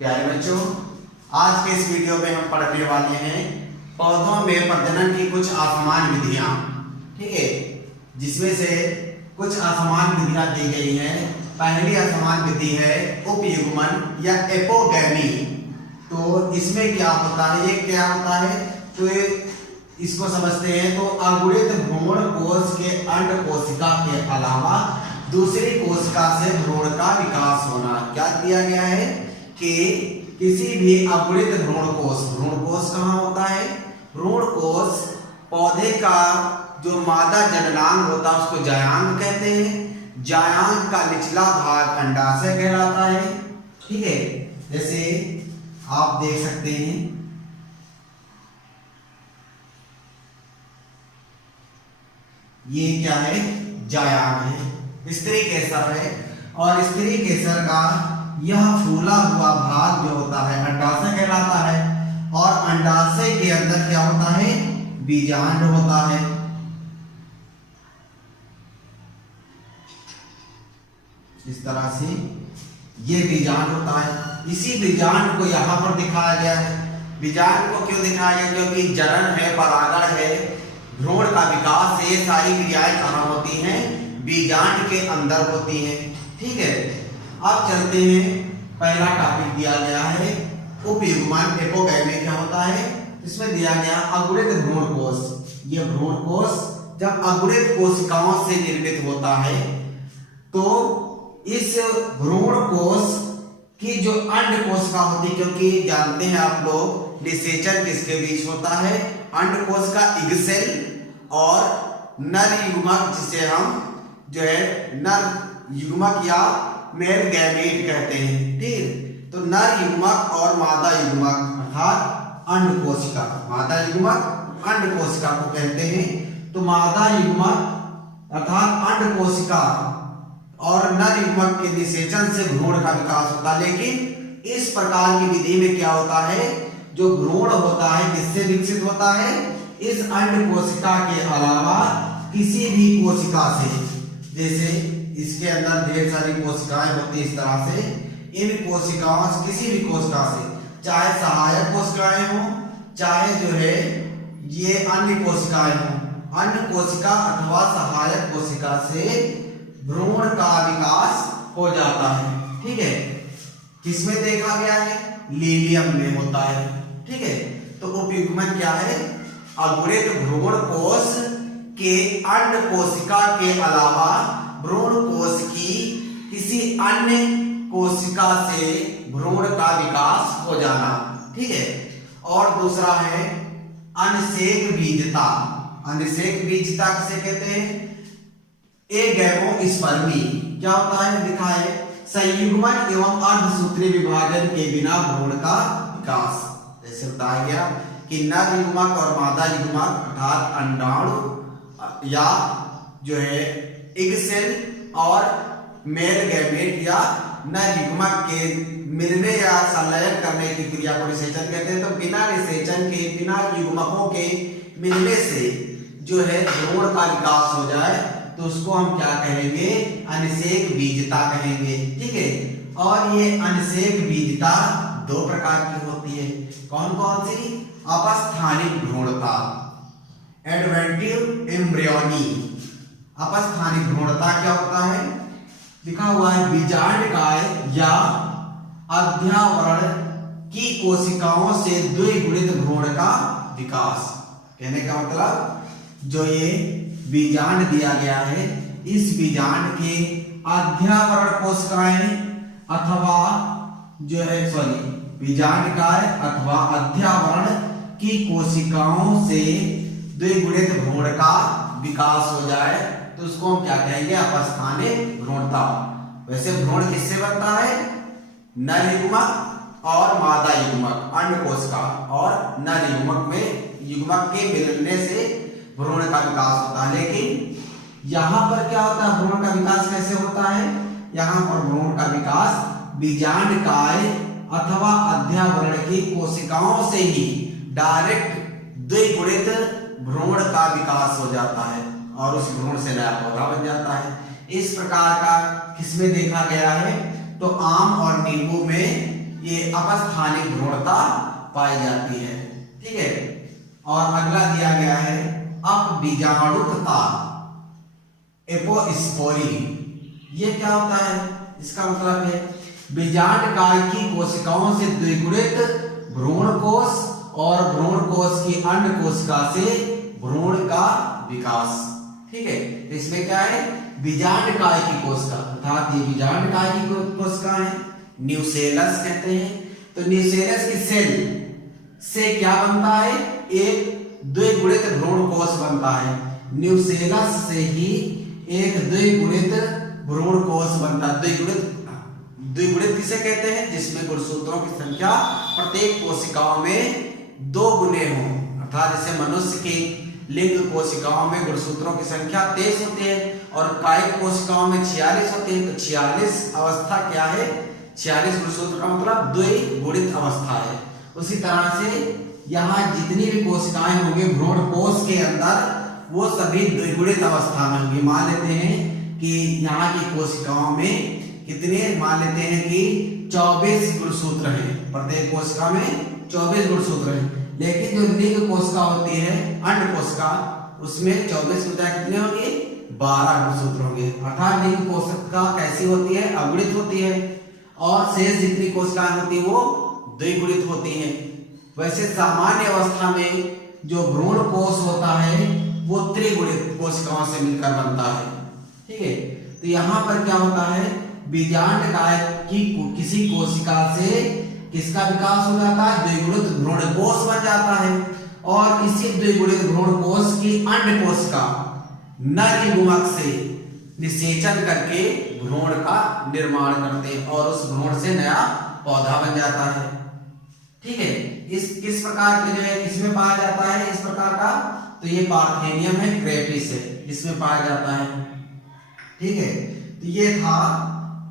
प्यारे बच्चों, आज के इस वीडियो में हम पढ़ने वाले हैं पौधों में प्रजनन की कुछ असामान्य विधियां। ठीक है, जिसमें से कुछ असामान्य विधियां दी गई हैं। पहली असामान्य विधि है उपयुग्मन या एपोगैमी। तो इसमें क्या होता है, ये क्या होता है, तो इसको समझते हैं। तो अंकुरित भ्रूण कोश के अंड कोशिका के अलावा दूसरी कोशिका से भ्रूण का विकास होना। क्या दिया गया है कि किसी भी अंकुरित भ्रूण कोश कहाँ होता है? भ्रूण कोश पौधे का जो मादा जननांग होता है उसको जायांग कहते हैं। जायांग का निचला भाग अंडाशय कहलाता है। ठीक है, जैसे आप देख सकते हैं, ये क्या है? जायांग है। स्त्री केसर है, और स्त्री केसर का यह फूला हुआ भाग जो होता है अंडाशय कहलाता है। और अंडाशय के अंदर क्या होता है? बीजांड होता है। इस तरह से ये बीजांड होता है। इसी बीजांड को यहाँ पर दिखाया गया है। बीजांड को क्यों दिखाया गया? क्योंकि जनन है, परागण है, भ्रूण का विकास है, ये सारी क्रियाएं कहाँ होती हैं? बीजांड के अंदर होती हैं। ठीक है, अब चलते हैं। पहला टॉपिक दिया गया है उपयुग्मन एपोगैमी। क्या होता है? इसमें दिया गया अंकुरित भ्रूण कोश। ये भ्रूण कोश जब अंकुरित कोशिकाओं से निर्मित होता है तो इस भ्रूण कोश की जो अंड कोशिका होती है, क्योंकि जानते हैं आप लोग निषेचन किसके बीच होता है? अंड कोश का इग सेल और नर युग्मक, जिसे हम जो है नर युग्मक या मेल गैमेट कहते हैं। ठीक, तो नर युग्मक और मादा युग्मक अर्थात अंड कोशिका, मादा युग्मक अंड कोशिका को कहते हैं। तो मादा युग्मक अर्थात अंड कोशिका और नर युग्मक के निषेचन से भ्रूण का विकास होता है। लेकिन इस प्रकार की विधि में क्या होता है? जो भ्रूण होता है किससे विकसित होता है? इस अंड कोशिका के अलावा किसी भी कोशिका से। जैसे इसके अंदर ढेर सारी कोशिकाएं होती है, इस तरह से इन कोशिकाओं से, किसी भी कोशिका से, चाहे सहायक कोशिकाएं हो, चाहे जो है ये अन्य कोशिकाएं हो, अन्य कोशिका अथवा सहायक कोशिका से भ्रूण का विकास हो जाता है। ठीक है, किसमें देखा गया है? लीलियम में होता है। ठीक है, तो उपयुग्मन क्या है? अंकुरित भ्रूण कोश के अंड कोशिका के अलावा भ्रूण कोश की किसी अन्य कोशिका से भ्रूण का विकास हो जाना। ठीक है, और दूसरा है अनिषेक बीजता। अनिषेक बीजता किसे कहते हैं? एगैमोस्पर्मी। क्या होता है? लिखा है संयुग्मन एवं अर्धसूत्री विभाजन के बिना भ्रूण का विकास। जैसे बताया गया कि नर युग्मक और मादा युग्मक अर्थात अंडाणु या जो है एग सेल और मेल गैमेट या नर युग्मक के मिलने या संलयन करने की क्रिया को निषेचन कहते हैं। तो बिना निषेचन के, बिना युग्मकों के मिलने से जो है भ्रूण का विकास हो जाए तो उसको हम क्या कहेंगे? अनिषेक बीजता कहेंगे। ठीक है, और ये अनिषेक बीजता दो प्रकार की होती है। कौन कौन सी? अपस्थानिक भ्रूणता, एडवेंटिव एम्ब्रियोनी। अपस्थानिक भ्रूणता क्या होता है? लिखा हुआ है बीजांडकाय या अध्यावरण की कोशिकाओं से द्विगुणित भ्रूण का विकास। कहने का मतलब जो ये बीजांड दिया गया है, इस बीजांड के अध्यावरण कोशिकाएं अथवा जो है बीजांडकाय अथवा अध्यावरण की कोशिकाओं से द्विगुणित भ्रूण का विकास हो जाए तो उसको हम क्या कहेंगे? अपस्थानिक भ्रूणता। वैसे भ्रूण किससे बनता है? नर युग्मक और मादा युग्मक, अंड कोशिका और नर युग्मक में युग्मक के मिलने से भ्रूण का विकास होता है। लेकिन यहाँ पर क्या होता है? भ्रूण का विकास कैसे होता है? यहाँ पर भ्रूण का विकास बीजांडकाय अथवा अध्यावरण की कोशिकाओं से ही डायरेक्ट द्विगुणित भ्रूण का विकास हो जाता है और उस भ्रूण से नया पौधा बन जाता है। इस प्रकार का किसमें देखा गया है? तो आम और नींबू में ये अवस्थानिक भ्रूणता पाई जाती है। ठीक है, और अगला दिया गया है अपबीजाणुकता एपोस्पोरी। ये क्या होता है? इसका मतलब है बीजांडकाय की कोशिकाओं से द्विगुणित भ्रूण कोश और भ्रूण कोश की अंड कोशिका से भ्रूण का विकास। ठीक है, तो इसमें क्या है? बीजांडकाय की कोशिका, अर्थात ये बीजांडकाय की कोशिका है, न्यूसेलस कहते हैं। तो न्यूसेलस की सेल से क्या बनता है? एक द्विगुणित भ्रूण कोश बनता है। न्यूसेलस से ही एक द्विगुणित भ्रूण कोश बनता है। द्विगुणित किसे कहते हैं? जिसमें गुणसूत्रों की संख्या प्रत्येक कोशिकाओं में 2 गुने हो, अर्थात जैसे मनुष्य की लिंग कोशिकाओं में गुणसूत्रों की संख्या 23 होती है और कायिक कोशिकाओं में 46 होती है। तो 46 अवस्था क्या है? 46 गुणसूत्र का मतलब द्विगुणित अवस्था है। उसी तरह से यहाँ जितनी भी कोशिकाएं होंगी भ्रूण कोश के अंदर, वो सभी द्विगुणित अवस्था में होंगी। मान लेते हैं कि यहाँ की कोशिकाओं में कितने, मान लेते हैं कि 24 गुणसूत्र हैं, प्रत्येक कोशिका में 24 गुणसूत्र हैं। लेकिन जो लिंग कोशिका होती है, अंड कोशिका, उसमें 24 की बजाय कितने होंगे? 12 गुणसूत्र होंगे। अर्थात लिंग कोशिका कैसी होती है? अगुणित होती है, और शेष जितनी कोशिकाएं होती है वो द्विगुणित होती हैं। वैसे सामान्य अवस्था में जो भ्रूण कोश होता है वो त्रिगुणित कोशिकाओं से मिलकर बनता है। ठीक है, तो यहाँ पर क्या होता है? बीजांडकाय की किसी कोशिका से किसका विकास हो जाता है? द्विगुणित भ्रूण कोश बन जाता है, और इसी द्विगुणित भ्रूण कोश की अंड कोशिका नर युग्मक से निषेचन करके भ्रूण का निर्माण करते हैं और उस भ्रूण से नया पौधा बन जाता है। ठीक है, इस किस प्रकार के जो है किसमें पाया जाता है इस प्रकार का? तो ये पार्थेनियम है, क्रेपिस है, इसमें पाया जाता है। ठीक है, तो ये था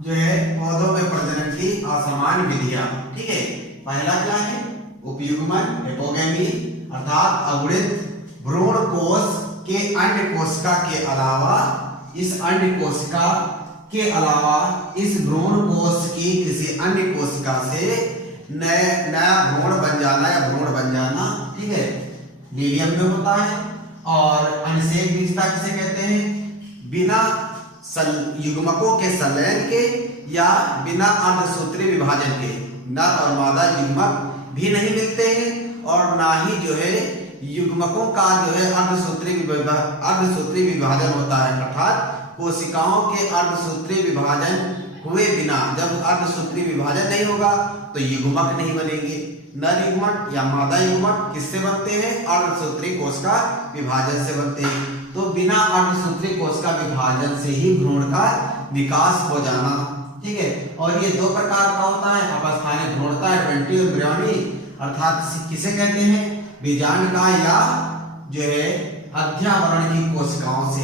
जो है पौधों में प्रजनन की असामान्य विधियां। ठीक है, पहला क्या है? उपयुग्मन, एपोगेमी, अर्थात अगुणित भ्रूण कोश के अंड कोशिका के अलावा, इस अंड कोशिका के अलावा इस भ्रूण कोश की किसी अन्य कोशिका से नया भ्रूण बन जाना या भ्रूण बन जाना। ठीक है, लीलियम में होता है। और अनिषेक बीजता किसे कहते हैं? बिना युग्मकों के संलयन के या बिना अर्धसूत्री विभाजन के नर और मादा युग्मक भी नहीं मिलते हैं, और ना ही जो है युग्मकों का जो है अर्धसूत्री विभाजन होता है। अर्थात कोशिकाओं के अर्धसूत्री विभाजन हुए बिना, जब अर्धसूत्री विभाजन नहीं होगा तो युग्मक नहीं बनेंगे। नर युग्मक या मादा युग्मक किससे बनते हैं? अर्धसूत्री कोशिका विभाजन से बनते हैं। तो बिना अर्धसूत्री कोशिका विभाजन से ही भ्रूण का विकास हो जाना। ठीक है, और ये 2 प्रकार का होता है, अवस्थानिक भ्रूणता, एडवेंटिव एम्ब्रियोनी, अर्थात किसे कहते हैं? बीजांडकाय या जो है अध्यावरण की कोशिकाओं से।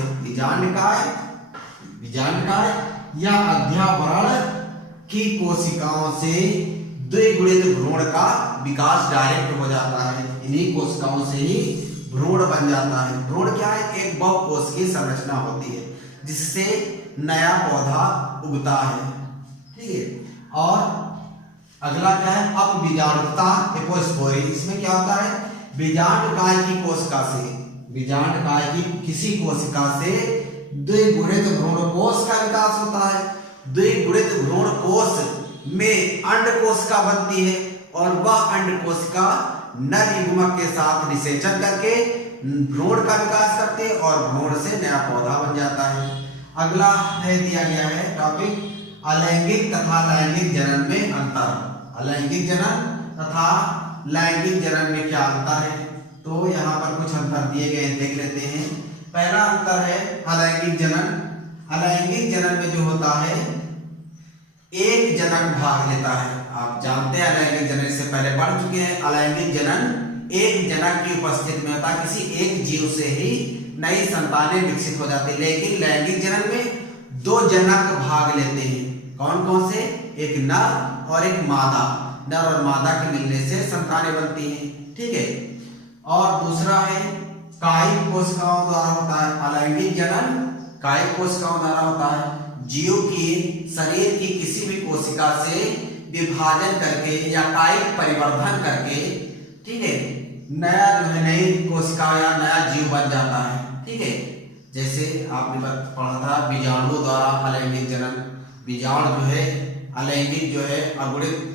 बीजांडकाय या अध्यावरण की कोशिकाओं से द्विगुणित भ्रूण का विकास डायरेक्ट हो जाता है। इन्हीं कोशिकाओं से ही भ्रूण बन जाता है। भ्रूण क्या है? एक बहुकोशिकीय संरचना होती है जिससे नया पौधा उगता है। ठीक है, और अगला क्या है? अपबीजाणुकता एपोस्पोरी। इसमें क्या होता है? बीजांडकाय की कोशिका से, बीजांडकाय की किसी कोशिका से द्विगुणित भ्रूण कोश का विकास होता है। द्विगुणित भ्रूण कोश में अंड कोशिका बनती है और वह अंड कोशिका नर युग्मक के साथ निषेचन करके भ्रूण का विकास करते हैं और भ्रूण से नया पौधा बन जाता है। अगला है दिया गया है टॉपिक अलैंगिक तथा लैंगिक जनन में अंतर। अलैंगिक जनन तथा लैंगिक जनन में क्या अंतर है? तो यहाँ पर कुछ अंतर दिए गए हैं, देख लेते हैं। पहला अंतर है अलैंगिक जनन। अलैंगिक जनन में जो होता है एक जनक भाग लेता है। आप जानते हैं अलैंगिक जनन से पहले पढ़ चुके हैं। अलैंगिक जनन एक जनक की उपस्थिति में होता है, किसी एक जीव से ही नई संतानें विकसित हो जाती है। लेकिन लैंगिक जनन में 2 जनक भाग लेते हैं। कौन कौन से? एक नर और एक मादा। नर और मादा के मिलने से संतानें बनती हैं। ठीक है, और दूसरा है कायिक कोशिकाओं द्वारा होता है। अलैंगिक जनन कायिक कोशिकाओं द्वारा होता है। जीव की शरीर की किसी भी कोशिका से विभाजन करके या कायिक परिवर्धन करके, ठीक है, नया जो है नई कोशिका या नया जीव बन जाता है। ठीक है, जैसे आपने पढ़ा था बीजाणु द्वारा अलैंगिक जनन। बीजाणु जो है अलैंगिक जो है अगुणित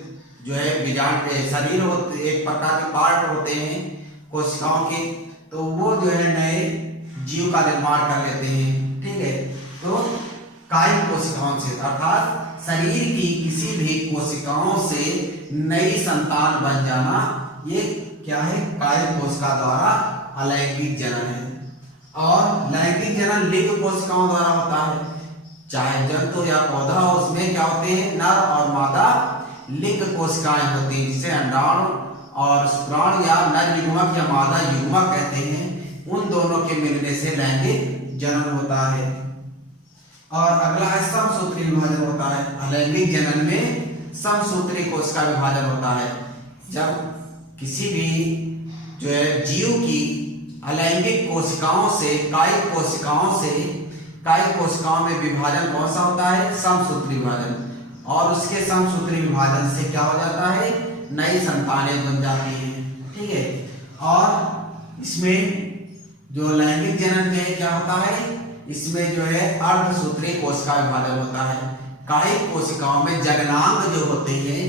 जो है बीजाणु के शरीर होते, एक प्रकार के पार्ट होते हैं कोशिकाओं के, तो वो जो है नए जीव का निर्माण कर लेते हैं। ठीक है, तो कायिक कोशिकाओं से अर्थात शरीर की किसी भी कोशिकाओं से नई संतान बन जाना, ये क्या है, कायिक कोशिका द्वारा अलैंगिक जनन है। और लैंगिक जनन लिंग कोशिकाओं द्वारा होता है, चाहे जंतु या पौधा हो, उसमें क्या होते हैं, नर और मादा लिंग कोशिकाएं होती हैं, जिसे अंडाणु और शुक्राणु या नर युग्मक या मादा युग्मक कहते हैं। उन दोनों के मिलने से लैंगिक जनन होता है। और अगला है समसूत्री विभाजन होता है। अलैंगिक जनन में समसूत्री कोशिका विभाजन होता है। जब किसी भी जो है जीव की अलैंगिक कोशिकाओं से कायिक कोशिकाओं में विभाजन कौन सा होता है, समसूत्री विभाजन। और उसके समसूत्री विभाजन से क्या हो जाता है, नई संतानें बन जाती हैं। ठीक है, और इसमें जो लैंगिक जनन में क्या होता है, इसमें जो है अर्धसूत्री कोशिका विभाजन होता है। कायिक कोशिकाओं में जननांग जो होते हैं,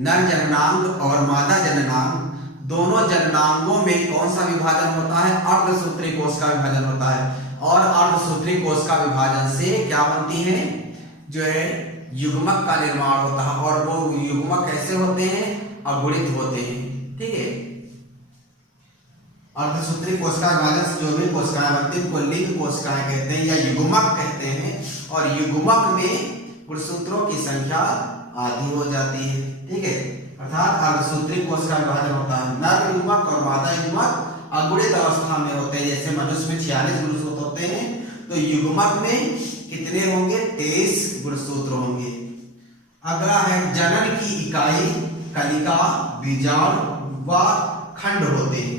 नर जननांग और मादा जननांग, दोनों जननांगों में कौन सा विभाजन होता है, अर्धसूत्री कोशिका विभाजन होता है। और अर्धसूत्री कोशिका विभाजन से क्या बनती है, जो है युग्मक का निर्माण होता है। और वो युग्मक कैसे होते हैं, अगुणित होते हैं। ठीक है, अर्धसूत्री कोशिका विभाजन से जो भी कोशिकाएं बनती हैं उनको लिंग कोशिकाएं कहते हैं या युग्मक कहते हैं। और युग्मक में गुणसूत्रों की संख्या आधी हो जाती है। ठीक है, अर्थात अर्धसूत्री कोशिका विभाजन होता है। नर युग्मक और मादा युग्मक अगुणित अवस्था में होते हैं। जैसे मनुष्य में 46 गुणसूत्र होते हैं, तो युग्मक में कितने होंगे, 23 गुणसूत्र होंगे। अगला है जनन की इकाई कलिका, बीजाणु व खंड होते हैं।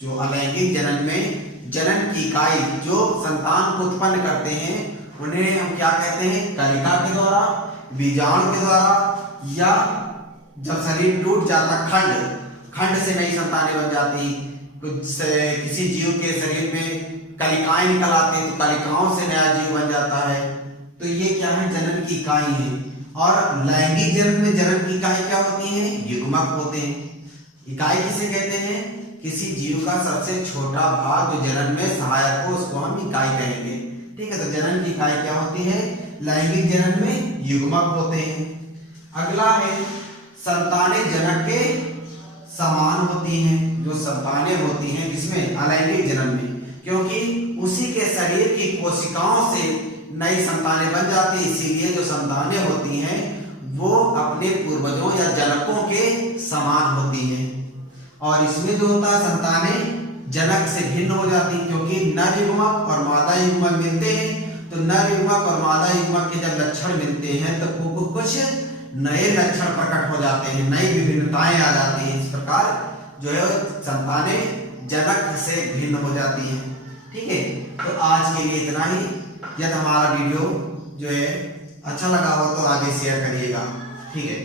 जो अलैंगिक जनन में जनन की इकाई जो संतान को उत्पन्न करते हैं, उन्हें हम क्या कहते हैं, कलिका के द्वारा, बीजाणु के द्वारा, या जब शरीर टूट जाता खंड से नई संतानें बन जाती। किसी जीव के शरीर में कलिकाएं निकल आती हैं, तो कलिकाओं से नया जीव बन जाता है। तो ये क्या है, जनन की इकाई है। और लैंगिक जनन में जनन की इकाई क्या होती है, युग्मक होते हैं। इकाई किसे कहते हैं, किसी जीव का सबसे छोटा भाग जो जनन में सहायक हो, उसको हम इकाई कहेंगे। ठीक है, तो जनन की इकाई क्या होती है, लैंगिक जनन में युग्मक होते हैं। अगला है संतानें जनक के समान होती हैं। जो संतानें होती हैं जिसमें अलैंगिक जनन में, क्योंकि उसी के शरीर की कोशिकाओं से नई संतानें बन जाती है, इसीलिए जो संतानें होती हैं वो अपने पूर्वजों या जनकों के समान होती हैं। और इसमें जो होता है संतानें जनक से भिन्न हो जाती, क्योंकि नर युग्मक और मादा युग्मक मिलते हैं। तो नर युग्मक और मादा युग्मक के जब लक्षण मिलते हैं तो कुछ नए लक्षण प्रकट हो जाते हैं, नई विभिन्नताएं आ जाती हैं। इस प्रकार जो है संतानें जनक से भिन्न हो जाती हैं। ठीक है, तो आज के लिए इतना ही। यदि हमारा वीडियो जो है अच्छा लगा हो तो आगे शेयर करिएगा। ठीक है।